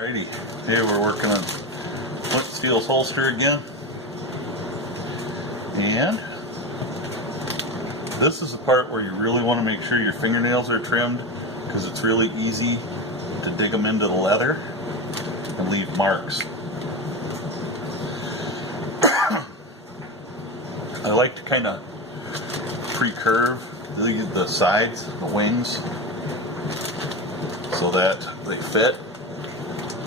Alrighty, here we're working on Flint Steel's holster again, and this is the part where you really want to make sure your fingernails are trimmed, because it's really easy to dig them into the leather and leave marks. I like to kind of pre-curve the sides, the wings, so that they fit.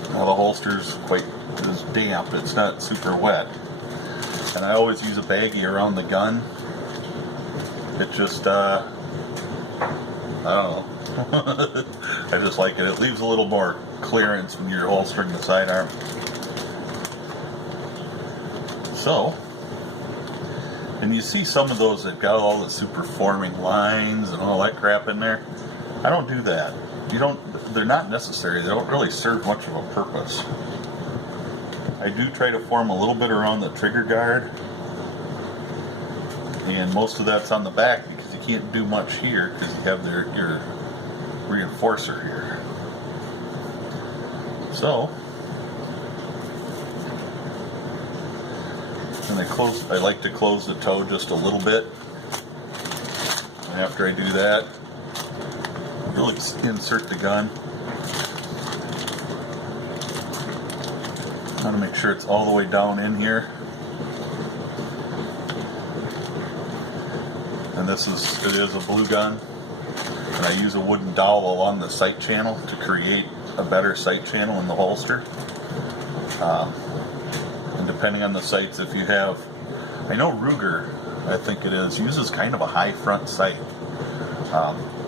Now the holster's quite damp, it's not super wet. And I always use a baggie around the gun. It just, I don't know. I just like it. It leaves a little more clearance when you're holstering the sidearm. So, and you see some of those that got all the super forming lines and all that crap in there. I don't do that. They're not necessary. They don't really serve much of a purpose. I do try to form a little bit around the trigger guard, and most of that's on the back because you can't do much here because you have your reinforcer here. So, and I like to close the toe just a little bit, and after I do that, really insert the gun. I want to make sure it's all the way down in here. And it is a blue gun, and I use a wooden dowel along the sight channel to create a better sight channel in the holster. And depending on the sights, if you have, I know Ruger, I think it is, uses kind of a high front sight.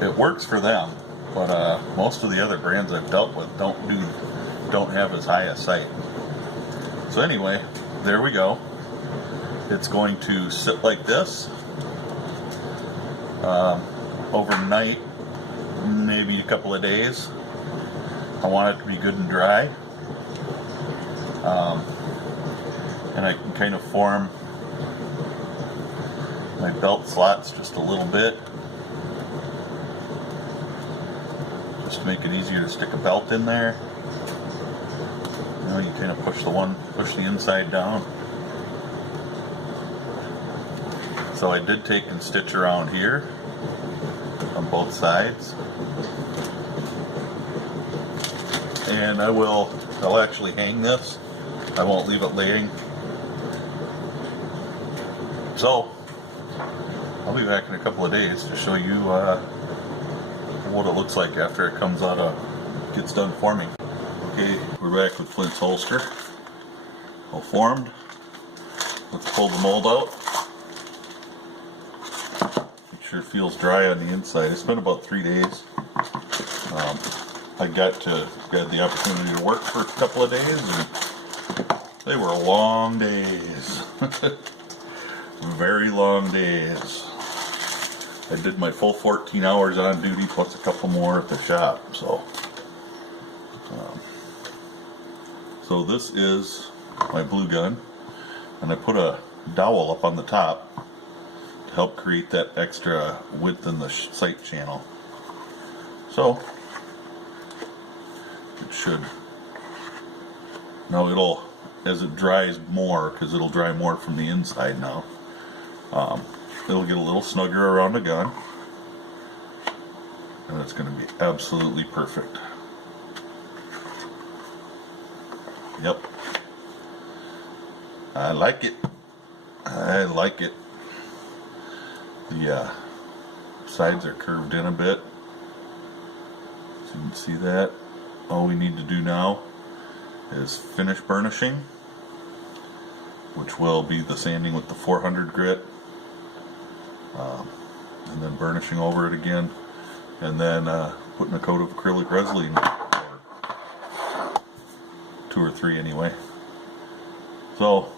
It works for them, but most of the other brands I've dealt with don't have as high a sight. So anyway, there we go. It's going to sit like this overnight, maybe a couple of days. I want it to be good and dry, and I can kind of form my belt slots just a little bit, just to make it easier to stick a belt in there. You know, you kind of push the inside down. So I did take and stitch around here on both sides, and I'll actually hang this. I won't leave it laying. So I'll be back in a couple of days to show you what it looks like after it gets done forming. Okay, we're back with Flint's holster, all formed. Let's pull the mold out. Make sure it feels dry on the inside. It's been about 3 days. I got the opportunity to work for a couple of days, and they were long days. Very long days. I did my full 14 hours on duty plus a couple more at the shop. So this is my blue gun, and I put a dowel up on the top to help create that extra width in the sight channel. So it should, now as it dries more, because it'll dry more from the inside now, it'll get a little snugger around the gun, and it's going to be absolutely perfect. Yep. I like it. I like it. The sides are curved in a bit, so you can see that. All we need to do now is finish burnishing, which will be the sanding with the 400 grit, and then burnishing over it again, and then putting a coat of acrylic resin, or 2 or 3 anyway. So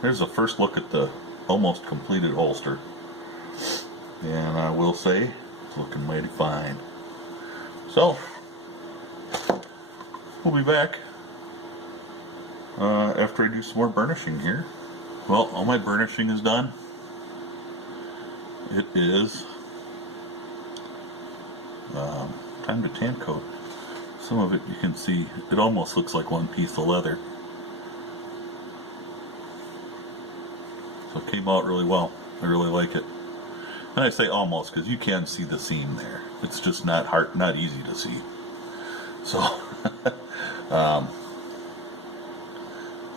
here's a first look at the almost completed holster, and I will say it's looking mighty fine. So we'll be back after I do some more burnishing here. Well, all my burnishing is done. It is time to tan coat. Some of it you can see, it almost looks like one piece of leather. So it came out really well. I really like it. And I say almost because you can see the seam there. It's just not hard, not easy to see. So,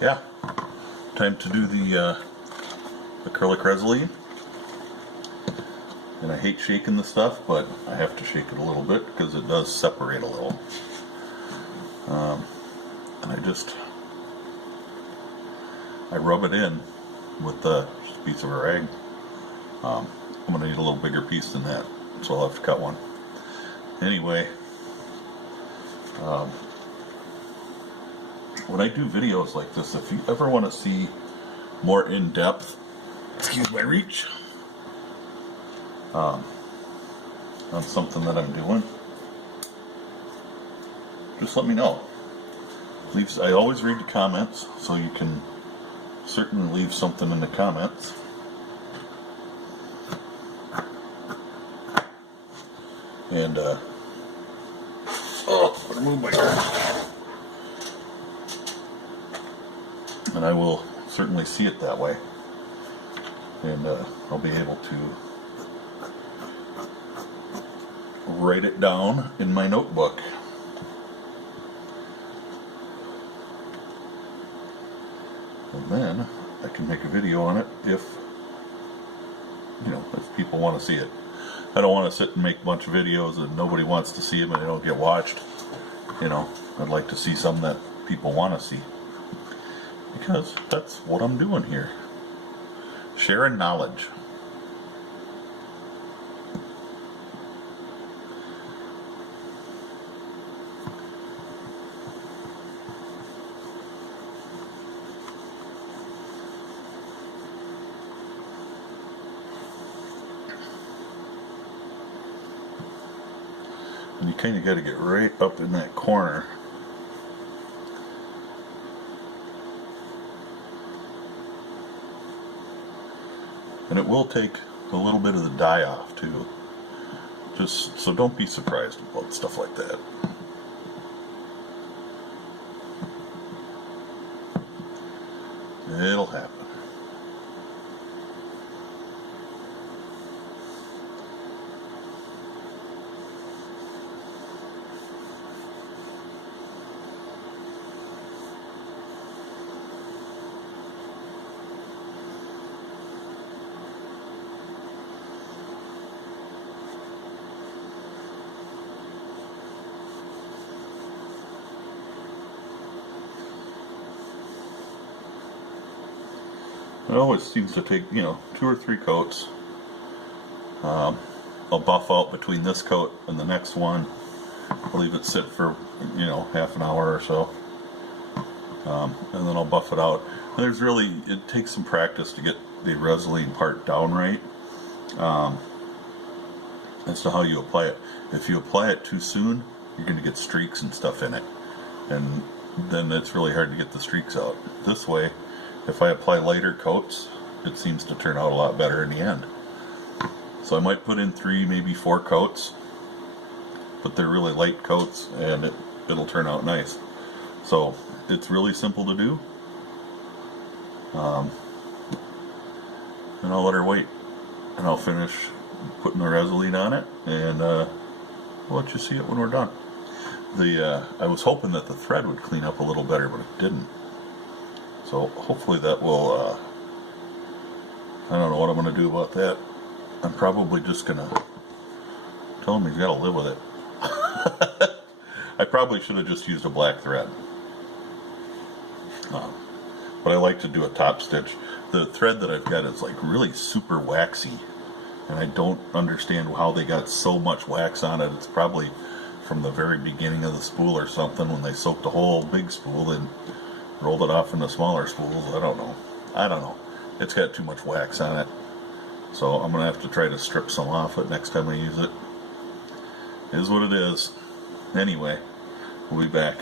yeah, time to do the acrylic Resolene. And I hate shaking the stuff, but I have to shake it a little bit because it does separate a little. And I rub it in with the piece of a rag. I'm going to need a little bigger piece than that, so I'll have to cut one. Anyway, when I do videos like this, if you ever want to see more in-depth, excuse my reach, on something that I'm doing, just let me know. I always read the comments, so you can certainly leave something in the comments. And better move my hair. And I will certainly see it that way, and I'll be able to write it down in my notebook. And then I can make a video on it if people want to see it. I don't want to sit and make a bunch of videos and nobody wants to see them and they don't get watched. I'd like to see some that people want to see, because that's what I'm doing here. Sharing knowledge. And you kind of got to get right up in that corner. And it will take a little bit of the dye off too. Just so don't be surprised about stuff like that. It'll happen. It always seems to take, 2 or 3 coats. I'll buff out between this coat and the next one. I'll leave it sit for, half an hour or so. And then I'll buff it out. And it takes some practice to get the Resolene part down right. As to how you apply it. If you apply it too soon, you're going to get streaks and stuff in it. And then it's really hard to get the streaks out. This way, if I apply lighter coats, it seems to turn out a lot better in the end. So I might put in 3, maybe 4 coats, but they're really light coats, and it'll turn out nice. So it's really simple to do. And I'll let her wait, and I'll finish putting the Resolene on it, and I'll let you see it when we're done. I was hoping that the thread would clean up a little better, but it didn't. So hopefully that will, I don't know what I'm going to do about that. I'm probably just going to tell him he's got to live with it. I probably should have just used a black thread. But I like to do a top stitch. The thread that I've got is like really super waxy. And I don't understand how they got so much wax on it. It's probably from the very beginning of the spool or something, when they soaked a whole big spool and rolled it off into smaller spools. I don't know. It's got too much wax on it. So I'm going to have to try to strip some off it next time I use it. It is what it is. Anyway, we'll be back.